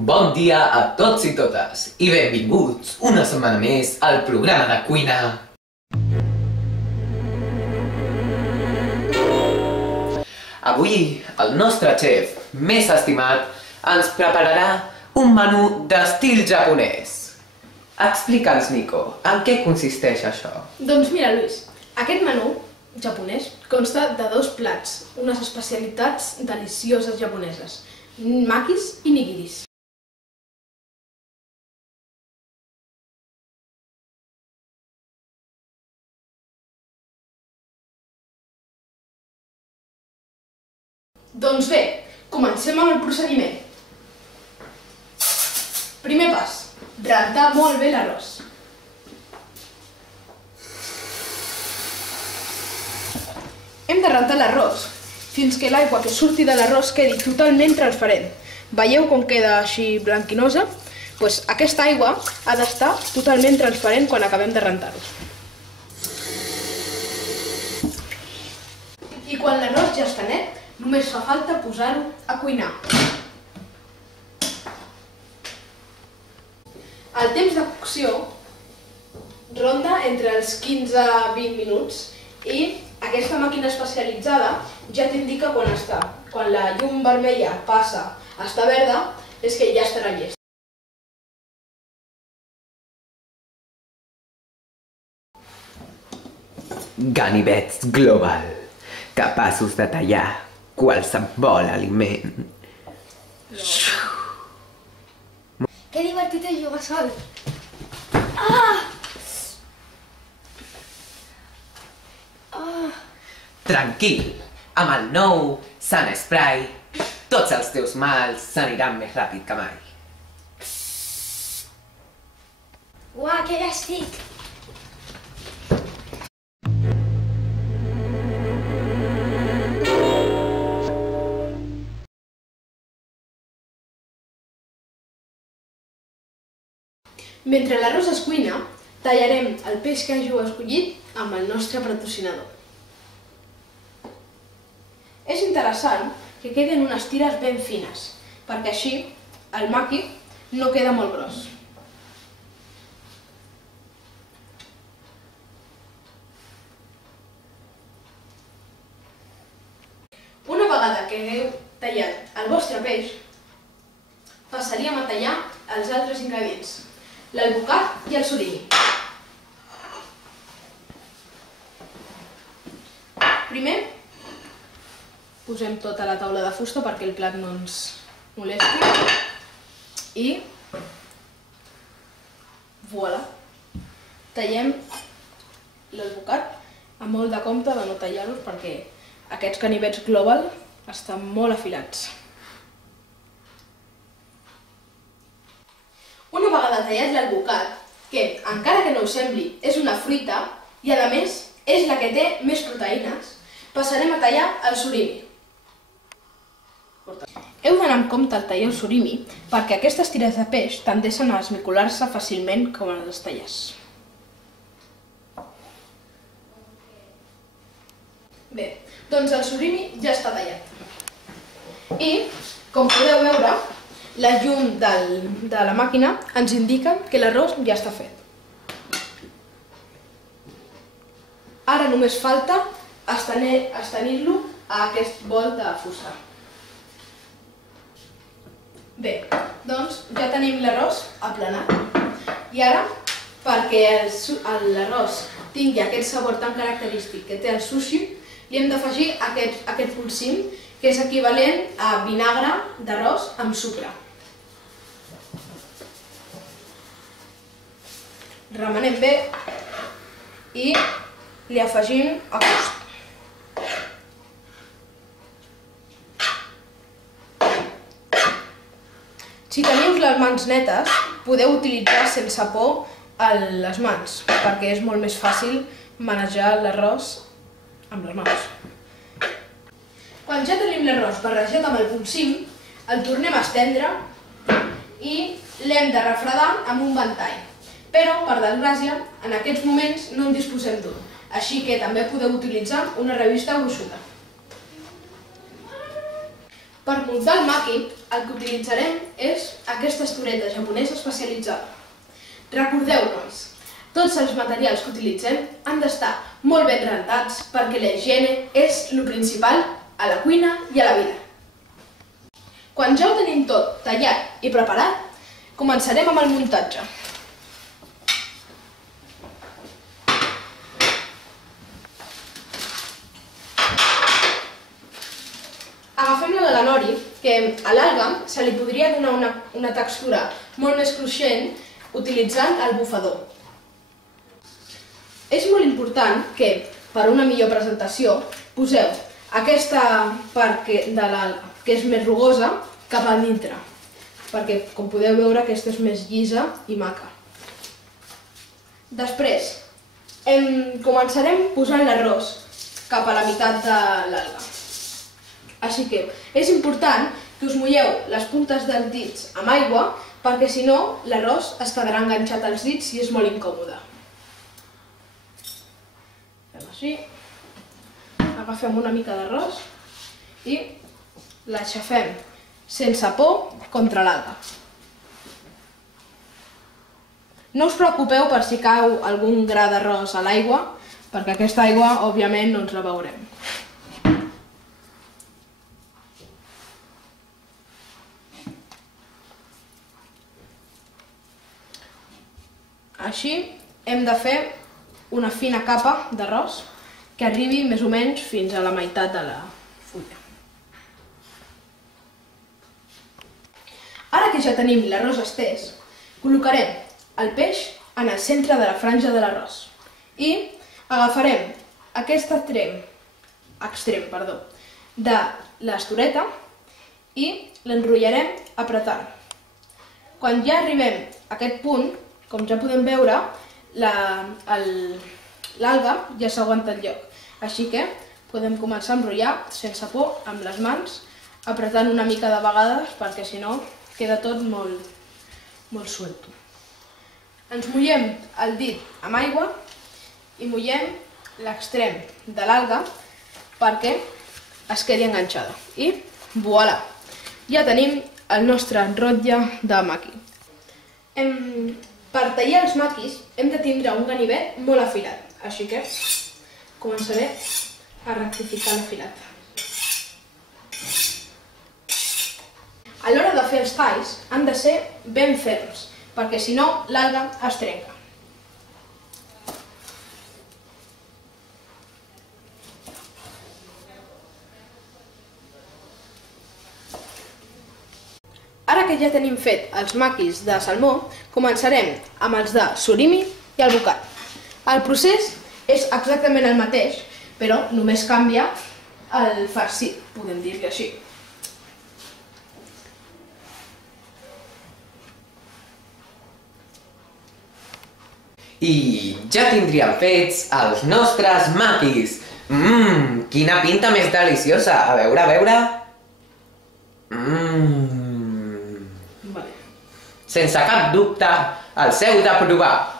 Bon dia a tots i totes i benvinguts una setmana més al programa de cuina. Avui el nostre xef més estimat ens prepararà un menú d'estil japonès. Explica'ns, Nico, en què consisteix això? Doncs mira, Luis, aquest menú japonès consta de 2 plats, unes especialitats delicioses japoneses, makis i nigiris. Doncs bé, comencem amb el procediment. Primer pas, rentar molt bé l'arròs. Hem de rentar l'arròs fins que l'aigua que surti de l'arròs quedi totalment transparent. Veieu com queda així blanquinosa? Doncs aquesta aigua ha d'estar totalment transparent quan acabem de rentar-ho. I quan l'arròs ja està net, només fa falta posar-ho a cuinar. El temps de cocció ronda entre els 15 a 20 minuts i aquesta màquina especialitzada ja t'indica quan està. Quan la llum vermella passa a estar verda, és que ja estarà llest. Ganivets Global, capaços de tallar qualsevol aliment. Que divertit és jugar sol. Ah! Tranquil, amb el nou Sun Spray, tots els teus mals s'aniran més ràpid que mai. Uah, que estic! Mentre l'arròs es cuina, tallarem el peix que hàgiu escollit amb el nostre patrocinador. És interessant que queden unes tires ben fines, perquè així el maqui no queda molt gros. Una vegada que hagueu tallat el vostre peix, passaríem a tallar els altres ingredients, l'alvocat i el surimi. Primer, posem tota la taula de fusta perquè el plat no ens molesti i voilà! Tallem l'alvocat amb molt de compte de no tallar-los perquè aquests ganivets Global estan molt afilats. Una vegada tallat l'alvocat, que encara que no us sembli és una fruita i a més és la que té més proteïnes, passarem a tallar el surimi. Heu d'anar amb compte al tallar el surimi perquè aquestes tires de peix tendeixen a esmicolar-se fàcilment com les talles. Bé, doncs el surimi ja està tallat. I, com podeu veure, la llum de la màquina ens indica que l'arròs ja està fet. Ara només falta estenir-lo a aquest bol de fusta. Bé, doncs ja tenim l'arròs aplanat. I ara, perquè l'arròs tingui aquest sabor tan característic que té el sushi, li hem d'afegir aquest polsim, que és equivalent a vinagre d'arròs amb sucre. Remenem bé i li afegim a gust. Si teniu les mans netes, podeu utilitzar sense por les mans, perquè és molt més fàcil manejar l'arròs amb les mans. Quan ja tenim l'arròs barrejat amb el polsim, el tornem a estendre i l'hem de refredar amb un ventall. Però, per desgràcia, en aquests moments no en disposem d'un, així que també podeu utilitzar una revista gruixuda. Per muntar el maqui, el que utilitzarem és aquesta estoreta japonesa especialitzada. Recordeu, nois, tots els materials que utilitzem han d'estar molt ben rentats perquè la higiene és el principal a la cuina i a la vida. Quan ja ho tenim tot tallat i preparat, començarem amb el muntatge. Agafem la nori, que a l'alga se li podria donar una textura molt més cruixent utilitzant el bufador. És molt important que, per una millor presentació, poseu aquesta part de l'alga, que és més rugosa, cap a dintre, perquè, com podeu veure, aquesta és més llisa i maca. Després, començarem posant l'arròs cap a la meitat de l'alga. Així que és important que us mulleu les puntes dels dits amb aigua perquè si no l'arròs es quedarà enganxat als dits i és molt incòmode. Fem així, agafem una mica d'arròs i l'aixafem sense por contra l'alga. No us preocupeu per si cau algun gra d'arròs a l'aigua, perquè aquesta aigua, òbviament, no ens la beurem. Així hem de fer una fina capa d'arròs que arribi més o menys fins a la meitat de la fulla. Ara que ja tenim l'arròs estès, col·locarem el peix en el centre de la franja de l'arròs i agafarem aquest extrem de l'estoreta i l'enrotllarem apretant. Quan ja arribem a aquest punt, com ja podem veure, l'alga ja s'aguanta el lloc. Així que podem començar a enrotllar sense por amb les mans, apretant una mica de vegades perquè si no queda tot molt suelto. Ens mullem el dit amb aigua i mullem l'extrem de l'alga perquè es quedi enganxada. I voilà! Ja tenim el nostre rotlle de maqui. Per tallar els maquis hem de tindre un ganivet molt afilat, així que començaré a rectificar l'afilat. A l'hora de fer els talls han de ser ben ferms, perquè si no l'alga es trenca. Ara que ja tenim fet els maquis de salmó, començarem amb els de surimi i el bocat. El procés és exactament el mateix, però només canvia el farcit, podem dir-li així. I ja tindríem fets els nostres maquis. Quina pinta més deliciosa! A veure, a veure... Sense cap dubte, els heu de provar!